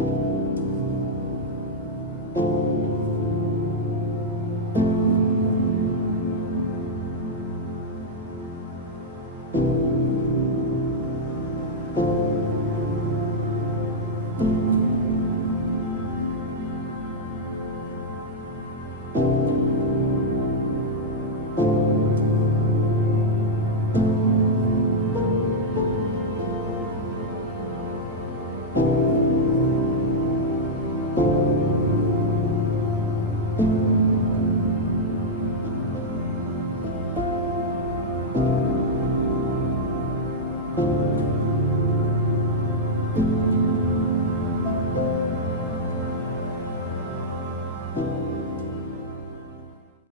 thank you thank you